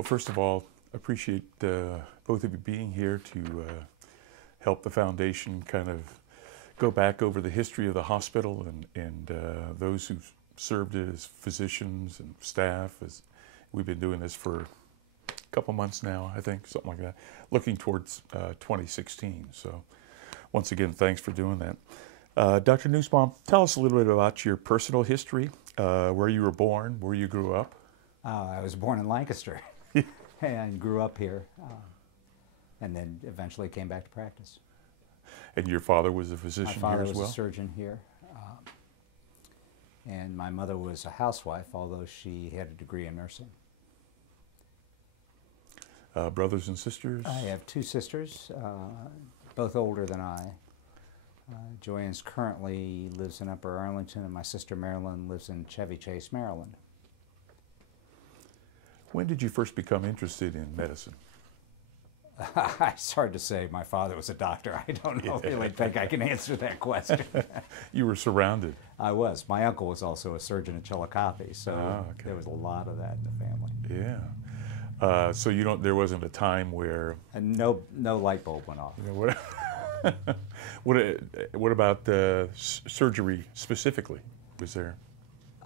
Well, first of all, appreciate both of you being here to help the foundation kind of go back over the history of the hospital and those who served it as physicians and staff. As we've been doing this for a couple months now, I think, something like that, looking towards 2016. So once again, thanks for doing that. Dr. Nusbaum, tell us a little bit about your personal history, where you were born, where you grew up. I was born in Lancaster and grew up here, and then eventually came back to practice. And your father was a physician here as well? My father was a surgeon here, and my mother was a housewife, although she had a degree in nursing. Brothers and sisters? I have two sisters, both older than I. Joanne's currently lives in Upper Arlington, and my sister Marilyn lives in Chevy Chase, Maryland. When did you first become interested in medicine? It's hard to say. My father was a doctor. I don't know, really think I can answer that question. You were surrounded. I was. My uncle was also a surgeon at Chillicothe, so there was a lot of that in the family. Yeah. So you don't. There wasn't a time where. And no light bulb went off. You know, what about surgery specifically? Was there?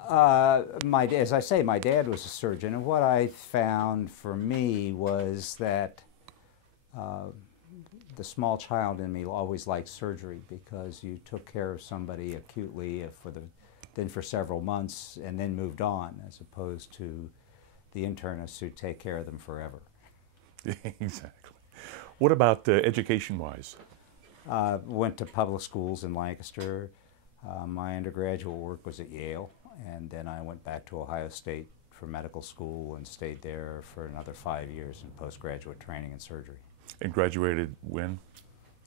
As I say, my dad was a surgeon, and what I found for me was that the small child in me always liked surgery because you took care of somebody acutely then for several months and then moved on, as opposed to the internists who take care of them forever. Exactly. What about education-wise? Went to public schools in Lancaster. My undergraduate work was at Yale, and then I went back to Ohio State for medical school and stayed there for another 5 years in postgraduate training in surgery. And graduated when?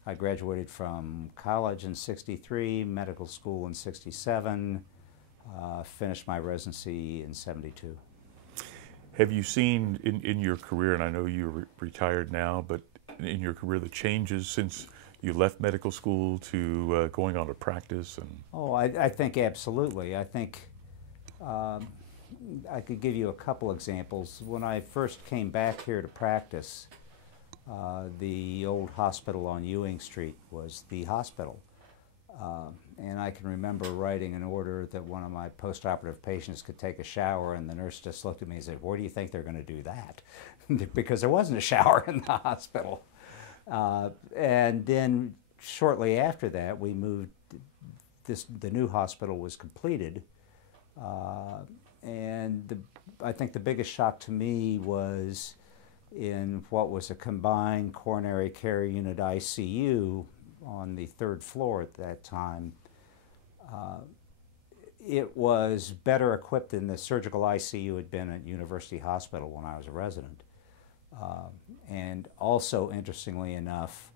I graduated from college in '63, medical school in '67, finished my residency in '72. Have you seen in your career, and I know you're retired now, but in your career, the changes since you left medical school to going on to practice? Oh, I think absolutely. I think I could give you a couple examples. When I first came back here to practice, the old hospital on Ewing Street was the hospital. And I can remember writing an order that one of my postoperative patients could take a shower, and the nurse just looked at me and said, "Where do you think they're going to do that?" Because there wasn't a shower in the hospital. And then shortly after that, we moved. The new hospital was completed, and I think the biggest shock to me was in what was a combined coronary care unit ICU on the 3rd floor at that time. It was better equipped than the surgical ICU had been at University Hospital when I was a resident. And also, interestingly enough,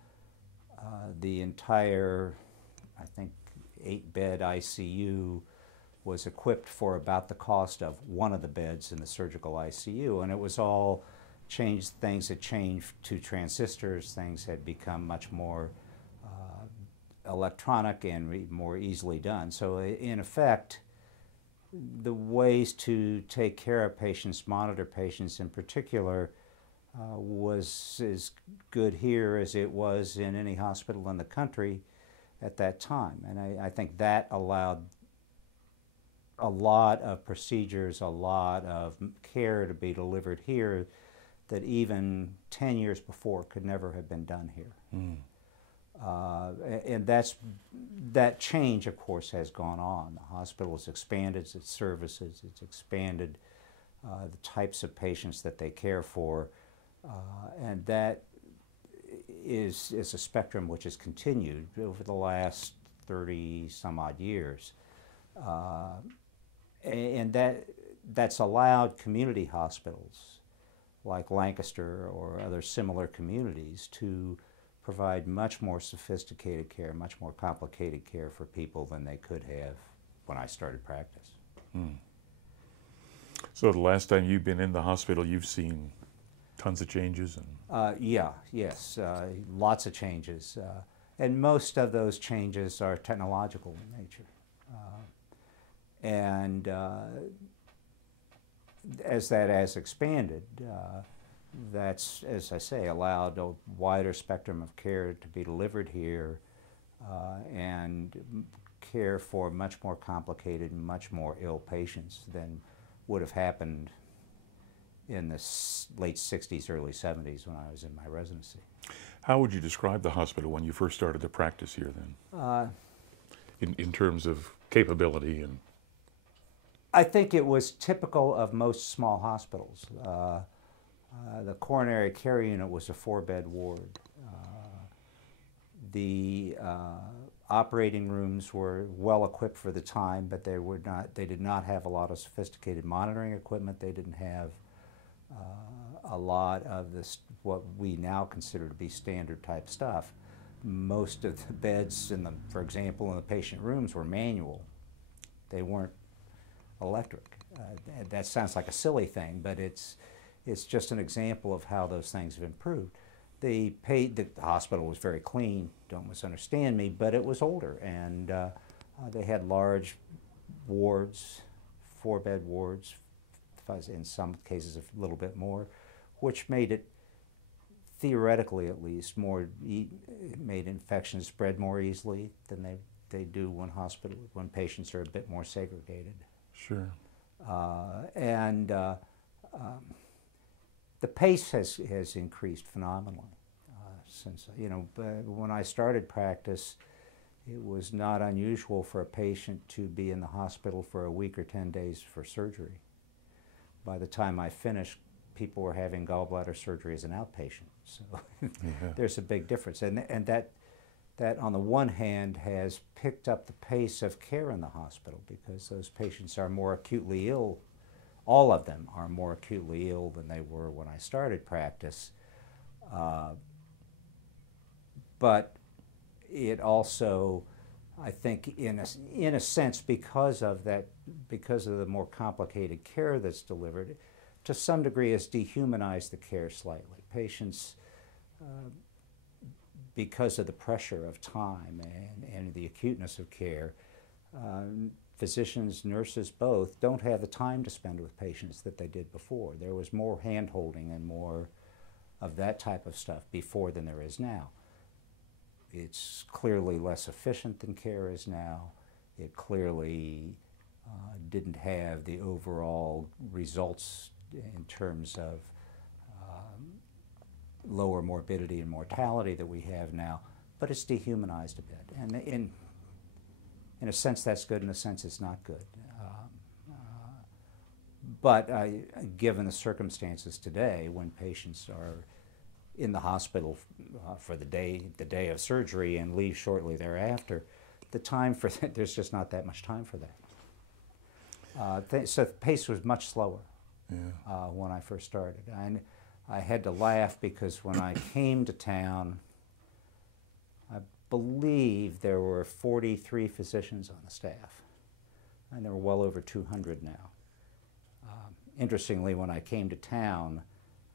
the entire, I think, 8-bed ICU was equipped for about the cost of one of the beds in the surgical ICU, and it was all changed. Things had changed to transistors. Things had become much more electronic and more easily done. So in effect, the ways to take care of patients, monitor patients in particular, was as good here as it was in any hospital in the country at that time. And I think that allowed a lot of procedures, a lot of care to be delivered here that even 10 years before could never have been done here. Mm. And that change, of course, has gone on. The hospital has expanded its services, it's expanded the types of patients that they care for, and that is a spectrum which has continued over the last 30-some-odd years. And that's allowed community hospitals like Lancaster or other similar communities to provide much more sophisticated care, much more complicated care for people than they could have when I started practice. Hmm. So the last time you've been in the hospital, you've seen tons of changes? Yes, lots of changes. And most of those changes are technological in nature. And as that has expanded, that's, as I say, allowed a wider spectrum of care to be delivered here, and care for much more complicated and much more ill patients than would have happened in the late 60s, early 70s when I was in my residency. How would you describe the hospital when you first started to practice here then? In terms of capability and... I think it was typical of most small hospitals. The coronary care unit was a 4-bed ward. The operating rooms were well equipped for the time, but they did not have a lot of sophisticated monitoring equipment. They didn't have a lot of this, what we now consider to be standard type stuff. Most of the beds for example, in the patient rooms were manual. They weren't electric. That sounds like a silly thing, but it's just an example of how those things have improved. The hospital was very clean, don't misunderstand me, but it was older, and they had large wards, 4-bed wards, in some cases a little bit more, which made it, theoretically at least, made infections spread more easily than they do when patients are a bit more segregated. Sure. The pace has increased phenomenally since, when I started practice, it was not unusual for a patient to be in the hospital for a week or 10 days for surgery. By the time I finished, people were having gallbladder surgery as an outpatient. So Yeah. there's a big difference. And that on the one hand has picked up the pace of care in the hospital, because those patients are more acutely ill. All of them are more acutely ill than they were when I started practice. But it also, I think, in a sense, because of the more complicated care that's delivered, to some degree has dehumanized the care slightly. Patients, because of the pressure of time and the acuteness of care, physicians, nurses, both don't have the time to spend with patients that they did before. There was more hand-holding and more of that type of stuff before than there is now. It's clearly less efficient than care is now. It clearly didn't have the overall results in terms of lower morbidity and mortality that we have now, but it's dehumanized a bit. And in a sense that's good, in a sense it's not good. But given the circumstances today, when patients are in the hospital for the day of surgery and leave shortly thereafter, the time for that, there's just not that much time for that. So the pace was much slower. Yeah. When I first started. And I had to laugh because when I came to town, I believe there were 43 physicians on the staff, and there were well over 200 now. Interestingly, when I came to town,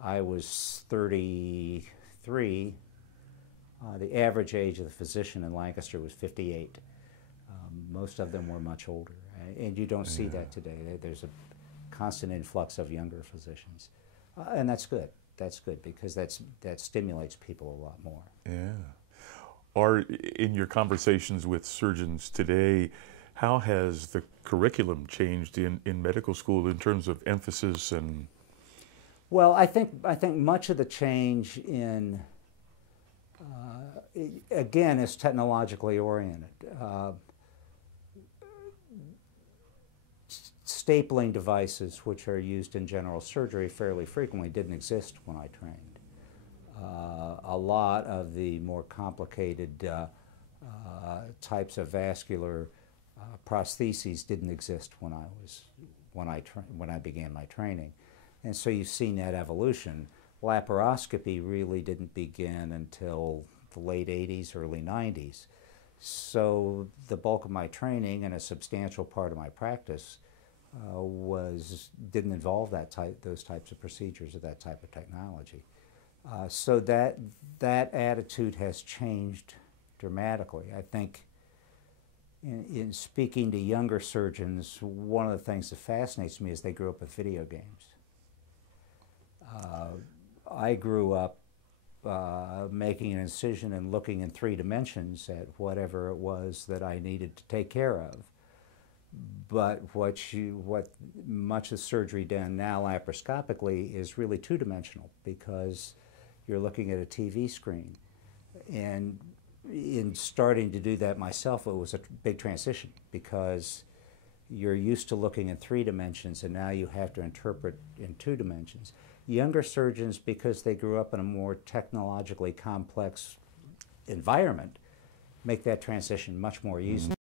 I was 33. The average age of the physician in Lancaster was 58. Most of them were much older, and you don't see that today. There's a constant influx of younger physicians, and that's good. That's good, because that stimulates people a lot more. Yeah. In your conversations with surgeons today, how has the curriculum changed in medical school in terms of emphasis and? Well, I think much of the change again, is technologically oriented. Stapling devices, which are used in general surgery fairly frequently, didn't exist when I trained. A lot of the more complicated types of vascular prostheses didn't exist when I began my training, and so you've seen that evolution. Laparoscopy really didn't begin until the late 80s, early 90s. So the bulk of my training and a substantial part of my practice didn't involve those types of procedures or that type of technology. So that attitude has changed dramatically. I think in speaking to younger surgeons, one of the things that fascinates me is they grew up with video games. I grew up making an incision and looking in 3 dimensions at whatever it was that I needed to take care of. But what much of surgery done now laparoscopically is really 2-dimensional, because you're looking at a TV screen. And in starting to do that myself, it was a big transition, because you're used to looking in 3 dimensions and now you have to interpret in 2 dimensions. Younger surgeons, because they grew up in a more technologically complex environment, make that transition much more easily.